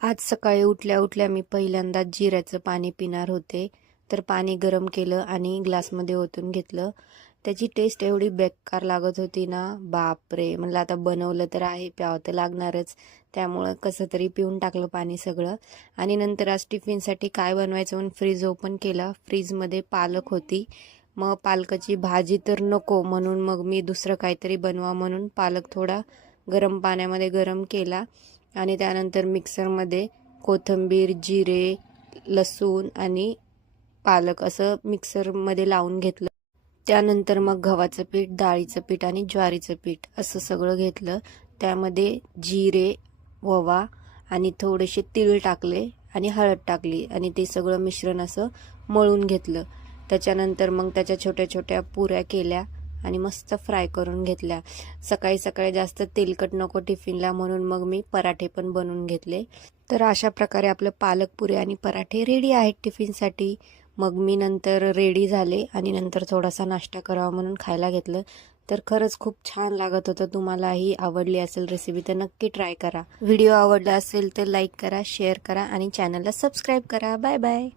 आज सकाळी उठल्या उठल्या मी पहिल्यांदा जिऱ्याचं पाणी पिणार होते. तर पाणी गरम केलं आणि ग्लासमध्ये ओतून घेतलं. त्याची टेस्ट एवढी बेकार लागत होती ना, बापरे! म्हणलं आता बनवलं तर आहे, प्यावं तर लागणारच. त्यामुळं कसं तरी पिऊन टाकलं पाणी सगळं. आणि नंतर आज टिफिनसाठी काय बनवायचं म्हणून फ्रीज ओपन केला. फ्रीजमध्ये पालक होती. मग पालकाची भाजी तर नको म्हणून मग मी दुसरं काहीतरी बनवा म्हणून पालक थोडा गरम पाण्यामध्ये गरम केला आणि त्यानंतर मिक्सरमध्ये कोथिंबीर, जिरे, लसूण आणि पालक असं मिक्सरमध्ये लावून घेतलं. त्यानंतर मग गव्हाचं पीठ, डाळीचं पीठ आणि ज्वारीचं पीठ असं सगळं घेतलं. त्यामध्ये जिरे, ओवा आणि थोडेसे तीळ टाकले आणि हळद टाकली आणि ते सगळं मिश्रण असं मळून घेतलं. त्याच्यानंतर मग त्याच्या छोट्या छोट्या पुऱ्या केल्या आणि मस्त फ्राय करून घेतल्या. सकाळी सकाळी जास्त तेलकट नको टिफिनला म्हणून मग मी पराठे पण बनवून घेतले. तर अशा प्रकारे आपलं पालक पुरे आणि पराठे रेडी आहेत टिफिनसाठी. मग मी नंतर रेडी झाले आणि नंतर थोडासा नाश्ता करावा म्हणून खायला घेतलं. तर खरंच खूप छान लागत होतं. तुम्हालाही आवडली असेल रेसिपी तर नक्की ट्राय करा. व्हिडिओ आवडला असेल तर लाईक करा, शेअर करा आणि चॅनलला सबस्क्राईब करा. Bye bye.